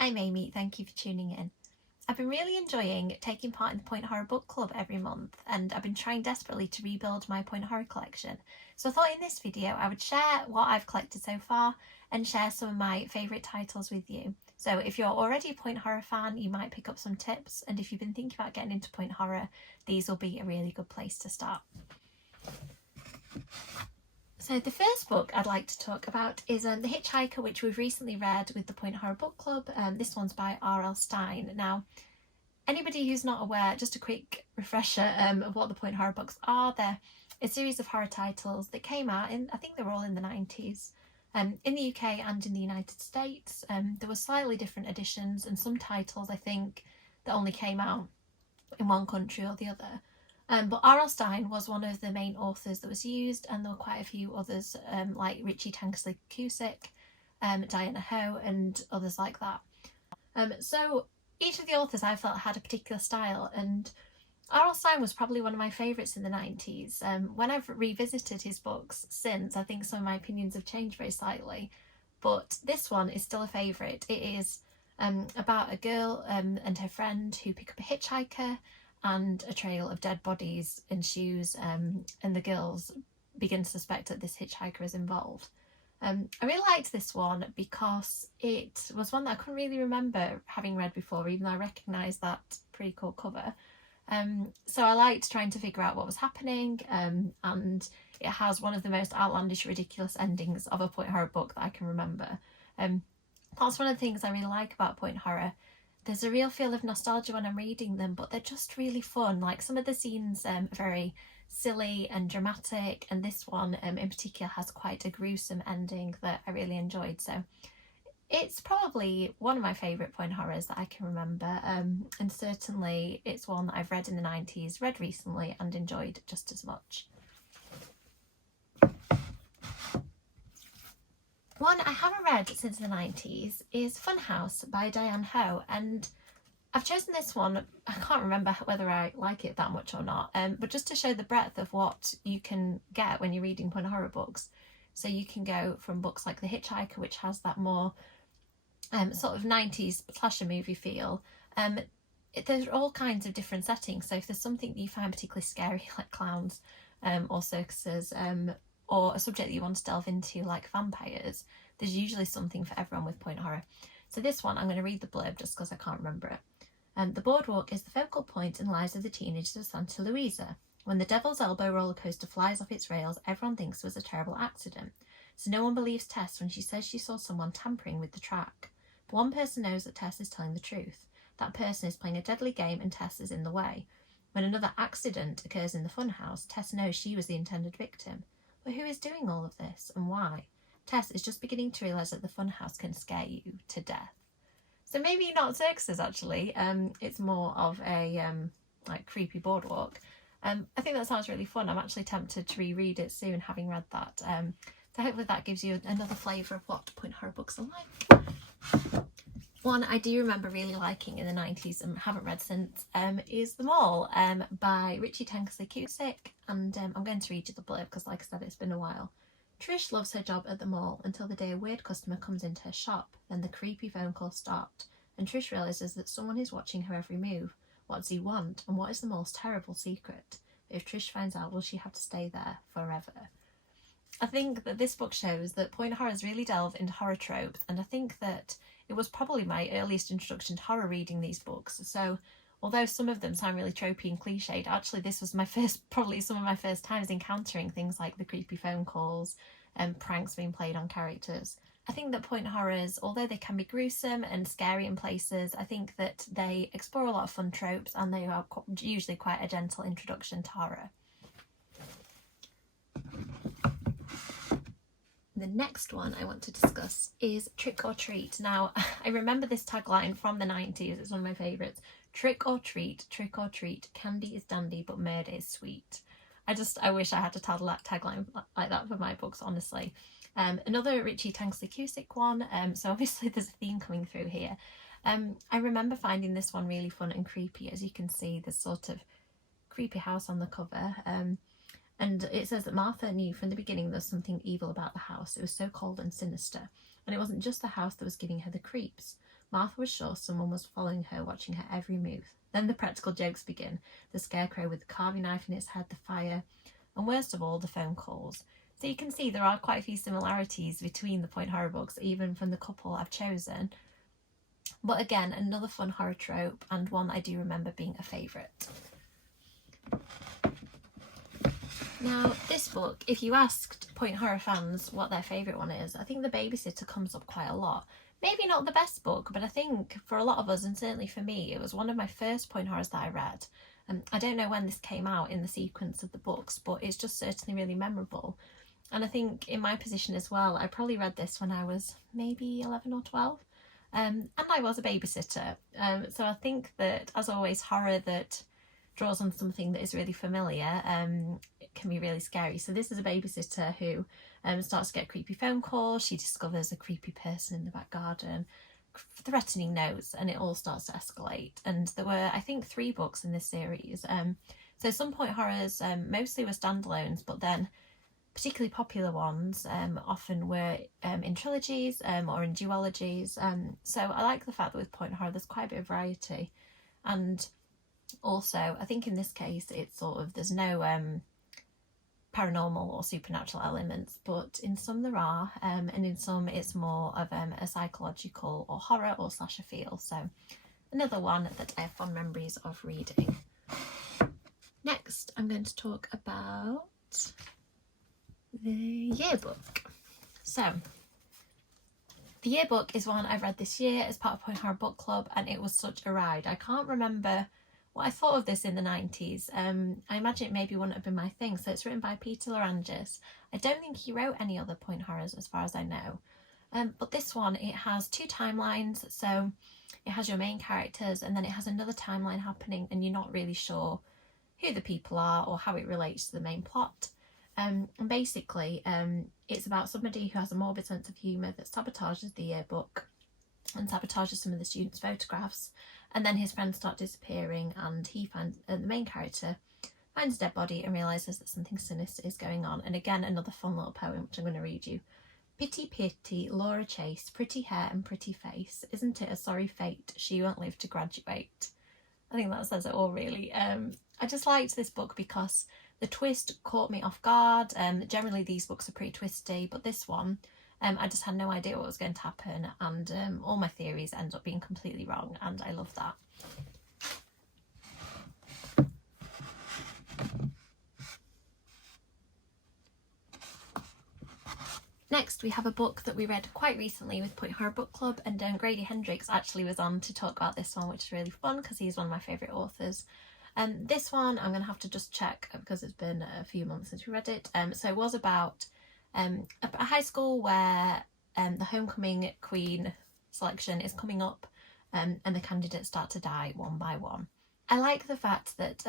I'm Amy, thank you for tuning in. I've been really enjoying taking part in the Point Horror Book Club every month, and I've been trying desperately to rebuild my Point Horror collection. So I thought in this video I would share what I've collected so far and share some of my favourite titles with you. So if you're already a Point Horror fan, you might pick up some tips, and if you've been thinking about getting into Point Horror, these will be a really good place to start. So the first book I'd like to talk about is The Hitchhiker, which we've recently read with the Point Horror Book Club. This one's by R.L.Stine. Now, anybody who's not aware, just a quick refresher of what the Point Horror books are. They're a series of horror titles that came out in, I think they were all in the 90's, in the UK and in the United States. There were slightly different editions, and some titles I think that only came out in one country or the other. But R.L.Stine was one of the main authors that was used, and there were quite a few others like Richie Tankersley Cusick, Diana Ho, and others like that. So each of the authors I felt had a particular style, and R.L.Stine was probably one of my favourites in the 90's. When I've revisited his books since, I think some of my opinions have changed very slightly, but this one is still a favourite. It is about a girl and her friend who pick up a hitchhiker, and a trail of dead bodies ensues, and the girls begin to suspect that this hitchhiker is involved. I really liked this one because it was one that I couldn't really remember having read before, even though I recognised that pretty cool cover. So I liked trying to figure out what was happening, and it has one of the most outlandish, ridiculous endings of a Point Horror book that I can remember. That's one of the things I really like about Point Horror. There's a real feel of nostalgia when I'm reading them, but they're just really fun. Like, some of the scenes are very silly and dramatic, and this one in particular has quite a gruesome ending that I really enjoyed. So it's probably one of my favourite Point Horrors that I can remember, and certainly it's one that I've read in the 90's, read recently, and enjoyed just as much. One I haven't read since the 90's is Funhouse by Diana Ho, and I've chosen this one, I can't remember whether I like it that much or not, but just to show the breadth of what you can get when you're reading Point Horror books. So you can go from books like The Hitchhiker, which has that more sort of 90's slasher movie feel. There's all kinds of different settings, so if there's something that you find particularly scary, like clowns or circuses, or a subject that you want to delve into like vampires, there's usually something for everyone with Point Horror. So this one, I'm going to read the blurb just because I can't remember it. The boardwalk is the focal point in the lives of the teenagers of Santa Luisa. When the Devil's Elbow roller coaster flies off its rails, everyone thinks it was a terrible accident. So no one believes Tess when she says she saw someone tampering with the track. But one person knows that Tess is telling the truth. That person is playing a deadly game and Tess is in the way. When another accident occurs in the funhouse, Tess knows she was the intended victim. But who is doing all of this, and why? Tess is just beginning to realise that the funhouse can scare you to death. So maybe not circuses, actually. It's more of a like creepy boardwalk. I think that sounds really fun. I'm actually tempted to reread it soon, having read that. So hopefully that gives you another flavour of what Point Horror books are like. One I do remember really liking in the 90's and haven't read since is The Mall by Richie Tankersley Cusick, and I'm going to read you the blurb because, like I said, it's been a while. Trish loves her job at the mall until the day a weird customer comes into her shop. Then the creepy phone call stopped, and Trish realises that someone is watching her every move. What does he want, and what is the mall's terrible secret? If Trish finds out, will she have to stay there forever? I think that this book shows that Point Horrors really delve into horror tropes, and I think that it was probably my earliest introduction to horror reading these books. So although some of them sound really tropey and cliched, actually this was probably some of my first times encountering things like the creepy phone calls and pranks being played on characters. I think that Point Horrors, although they can be gruesome and scary in places, I think that they explore a lot of fun tropes, and they are usually quite a gentle introduction to horror. The next one I want to discuss is Trick or Treat. Now, I remember this tagline from the 90's, it's one of my favourites. Trick or treat, candy is dandy but murder is sweet. I wish I had a tagline like that for my books, honestly. Another Richie Tankersley Cusick one, so obviously there's a theme coming through here. I remember finding this one really fun and creepy. As you can see, there's sort of creepy house on the cover. And it says that Martha knew from the beginning there was something evil about the house. It was so cold and sinister. And it wasn't just the house that was giving her the creeps. Martha was sure someone was following her, watching her every move. Then the practical jokes begin. The scarecrow with the carving knife in its head, the fire, and worst of all, the phone calls. So you can see there are quite a few similarities between the point horror books, even from the couple I've chosen. But again, another fun horror trope, and one I do remember being a favourite. Now, this book, if you asked point horror fans what their favourite one is, I think The Babysitter comes up quite a lot. Maybe not the best book, but I think for a lot of us, and certainly for me, it was one of my first point horrors that I read. I don't know when this came out in the sequence of the books, but it's just certainly really memorable. And I think in my position as well, I probably read this when I was maybe 11 or 12. And I was a babysitter. So I think that, as always, horror that draws on something that is really familiar it can be really scary. So this is a babysitter who starts to get creepy phone calls. She discovers a creepy person in the back garden, threatening notes, and it all starts to escalate. And there were, I think, 3 books in this series. So some point horrors mostly were standalones, but then particularly popular ones often were in trilogies or in duologies. So I like the fact that with point horror there's quite a bit of variety. And also, I think in this case it's sort of, there's no paranormal or supernatural elements, but in some there are, and in some it's more of a psychological or horror or slasher feel. So another one that I have fond memories of reading. Next, I'm going to talk about the Yearbook. So the Yearbook is one I've read this year as part of Point Horror Book Club, and it was such a ride. I can't remember what I thought of this in the 90s. I imagine it maybe wouldn't have been my thing. So it's written by Peter Larangis. I don't think he wrote any other point horrors as far as I know. But this one, it has 2 timelines. So it has your main characters, and then it has another timeline happening, and you're not really sure who the people are or how it relates to the main plot. And basically, it's about somebody who has a morbid sense of humour that sabotages the yearbook and sabotages some of the students' photographs, and then his friends start disappearing, and he finds, the main character finds a dead body and realises that something sinister is going on. And again, another fun little poem which I'm going to read you. Pity, pity, Laura Chase, pretty hair and pretty face, isn't it a sorry fate she won't live to graduate? I think that says it all, really. I just liked this book because the twist caught me off guard. Generally these books are pretty twisty, but this one, I just had no idea what was going to happen, and all my theories end up being completely wrong, and I love that. Next, we have a book that we read quite recently with Point Horror Book Club, and Grady Hendrix actually was on to talk about this one, which is really fun because he's one of my favourite authors. This one I'm going to have to just check because it's been a few months since we read it. So it was about a high school where the homecoming queen selection is coming up, and the candidates start to die one by one. I like the fact that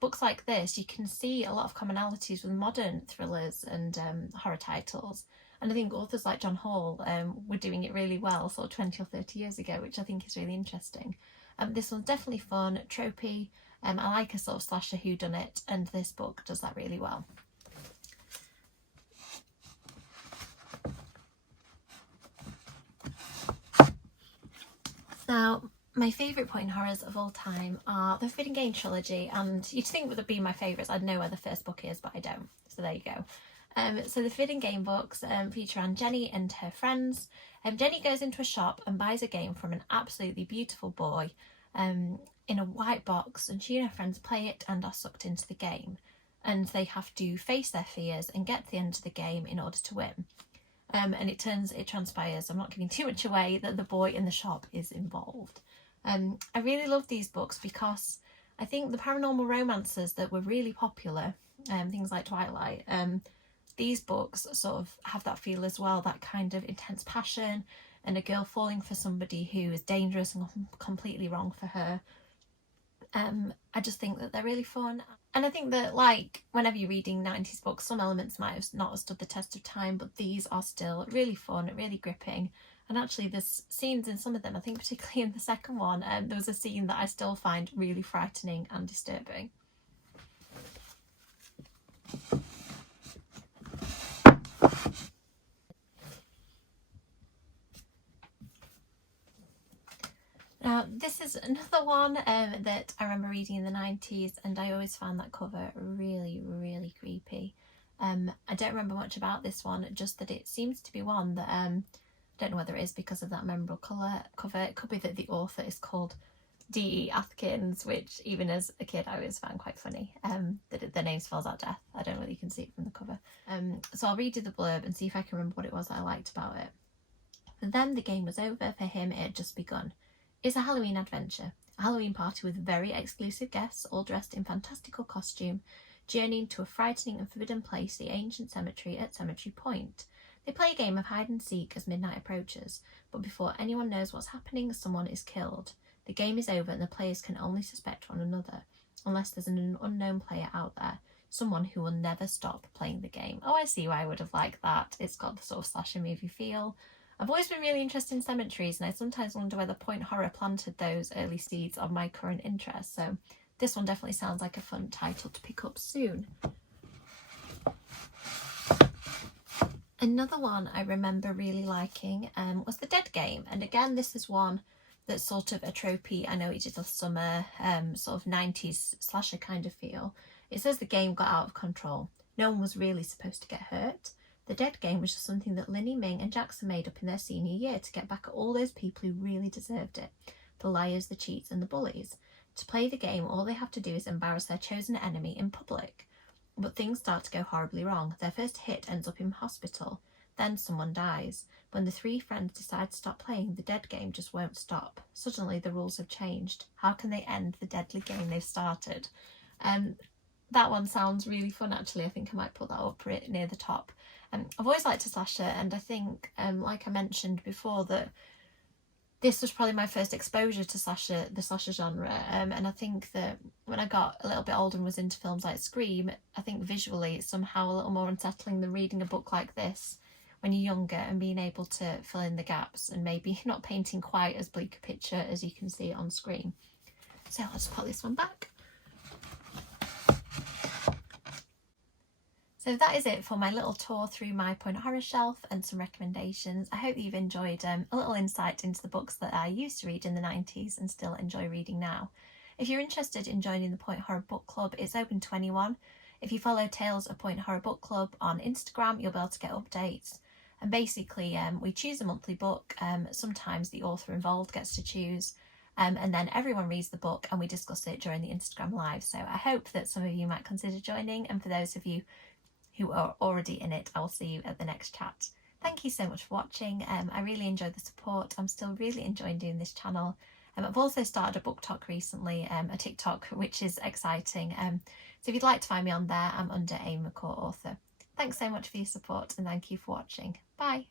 books like this, you can see a lot of commonalities with modern thrillers and horror titles. And I think authors like John Hall were doing it really well sort of 20 or 30 years ago, which I think is really interesting. This one's definitely fun, tropey. I like a sort of slasher whodunit, and this book does that really well. Now, my favourite point horrors of all time are the Fitting Game trilogy, and you'd think would be my favourites. I'd know where the first book is, but I don't. So there you go. So the Fitting Game books feature on Jenny and her friends. Jenny goes into a shop and buys a game from an absolutely beautiful boy in a white box, and she and her friends play it and are sucked into the game. And they have to face their fears and get to the end of the game in order to win. And it transpires, I'm not giving too much away, that the boy in the shop is involved. I really love these books because I think the paranormal romances that were really popular, things like Twilight, these books sort of have that feel as well, that kind of intense passion and a girl falling for somebody who is dangerous and completely wrong for her. I just think that they're really fun. And I think that, like, whenever you're reading 90s books, some elements might have not stood the test of time, but these are still really fun, really gripping. And actually there's scenes in some of them, I think particularly in the second one, there was a scene that I still find really frightening and disturbing. Now, this is another one that I remember reading in the 90s, and I always found that cover really, really creepy. I don't remember much about this one, just that it seems to be one that, I don't know whether it is because of that memorable cover. It could be that the author is called D.E. Atkins, which even as a kid I always found quite funny. The name spells out death. I don't know whether you can see it from the cover. So I'll read you the blurb and see if I can remember what it was that I liked about it. For them, the game was over. For him, it had just begun. It's a Halloween adventure, a Halloween party with very exclusive guests, all dressed in fantastical costume, journeying to a frightening and forbidden place, the ancient cemetery at Cemetery Point. They play a game of hide and seek as midnight approaches, but before anyone knows what's happening, someone is killed. The game is over and the players can only suspect one another, unless there's an unknown player out there, someone who will never stop playing the game. Oh, I see why I would have liked that. It's got the sort of slasher movie feel. I've always been really interested in cemeteries, and I sometimes wonder whether Point Horror planted those early seeds of my current interest, so this one definitely sounds like a fun title to pick up soon. Another one I remember really liking was The Dead Game, and again this is one that's sort of a tropey, I know it did a summer sort of 90s slasher kind of feel. It says the game got out of control. No one was really supposed to get hurt. The Dead Game was just something that Linny, Ming and Jackson made up in their senior year to get back at all those people who really deserved it. The liars, the cheats and the bullies. To play the game, all they have to do is embarrass their chosen enemy in public. But things start to go horribly wrong. Their first hit ends up in hospital. Then someone dies. When the three friends decide to stop playing, the Dead Game just won't stop. Suddenly the rules have changed. How can they end the deadly game they've started? That one sounds really fun actually. I think I might put that up near the top. I've always liked a slasher, and I think, like I mentioned before, that this was probably my first exposure to the slasher genre, and I think that when I got a little bit older and was into films like Scream, I think visually it's somehow a little more unsettling than reading a book like this when you're younger and being able to fill in the gaps and maybe not painting quite as bleak a picture as you can see on screen. So I'll just put this one back. So that is it for my little tour through my Point Horror shelf and some recommendations. I hope that you've enjoyed a little insight into the books that I used to read in the 90s and still enjoy reading now. If you're interested in joining the Point Horror Book Club, it's open to anyone. If you follow Tales of Point Horror Book Club on Instagram, you'll be able to get updates. And basically, we choose a monthly book. Sometimes the author involved gets to choose. And then everyone reads the book and we discuss it during the Instagram live. So I hope that some of you might consider joining. And for those of you who are already in it, I'll see you at the next chat. Thank you so much for watching. I really enjoy the support. I'm still really enjoying doing this channel. I've also started a book talk recently, a TikTok, which is exciting. So if you'd like to find me on there, I'm under a McCaw author. Thanks so much for your support and thank you for watching. Bye.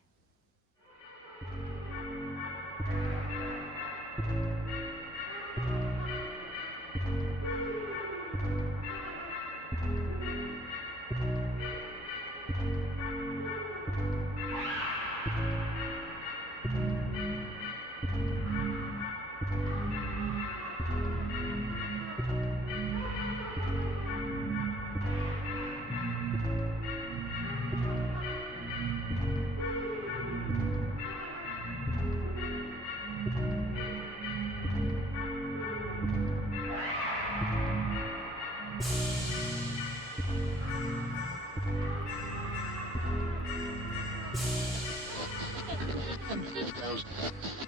Undead.